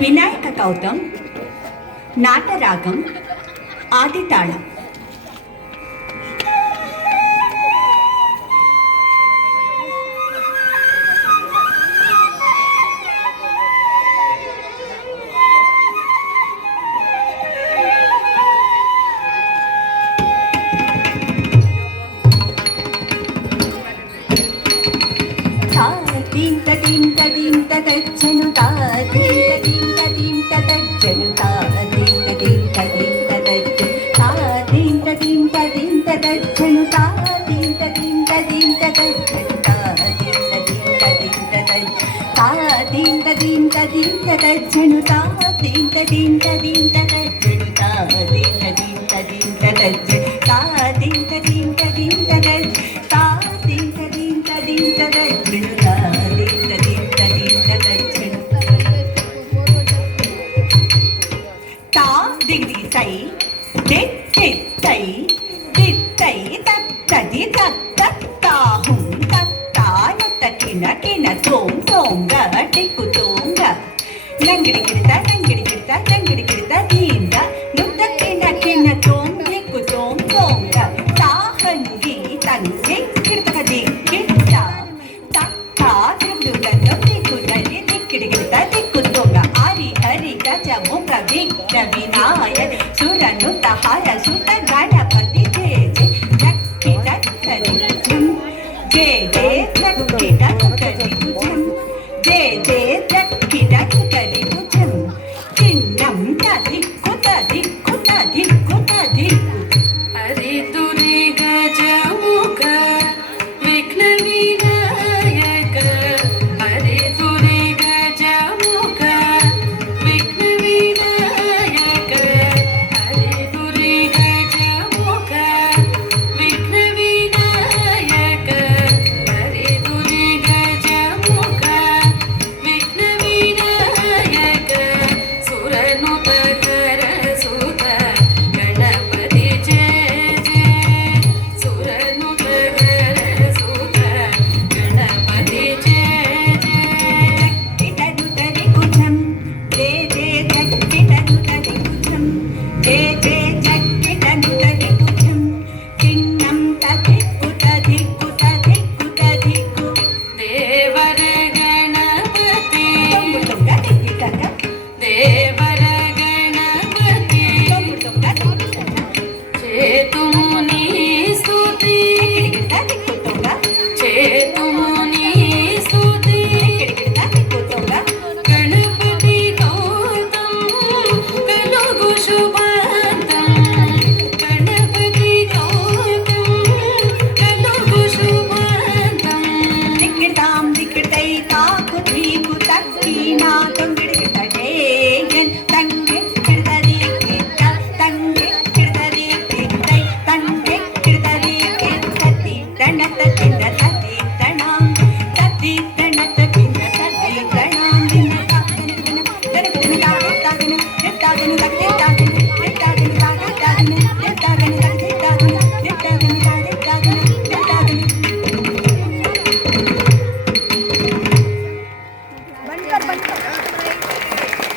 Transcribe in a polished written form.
వినాయక కౌతం నాటరాగం ఆదితాళం. దింత దింత దింత తచ్చను తా దింత దింత దింత తచ్చను తా దింత దింత దింత తచ్చను తా దింత దింత దింత తచ్చను తా దింత దింత దింత తచ్చను తా దింత దింత దింత తచ్చను తా దింత దింత దింత తచ్చను తా దింత దింత దింత తచ్చను తా దింత దింత దింత తచ్చను తా దింత దింత దింత తచ్చను తా సై దిత్తై దిత్తై తత్తది తత్తాహుం తత్తాన తకిన కిన తోం తోంగ టిక్కు తోంగ లంగిడి కిడత లంగిడి కిడత లంగిడి కిడత దీంద నుత్త కిన కిన తోం టిక్కు తోం తోంగ తాహంగి తంగి కిడత దిక్కిట తత్తా త్రిపుగంగ దిక్కు తల్లి దిక్కిడి కిడత దిక్కు తోంగ హరి హరి గజ ముఖ విఘ్న వినాయక సురను తహార సుత గణ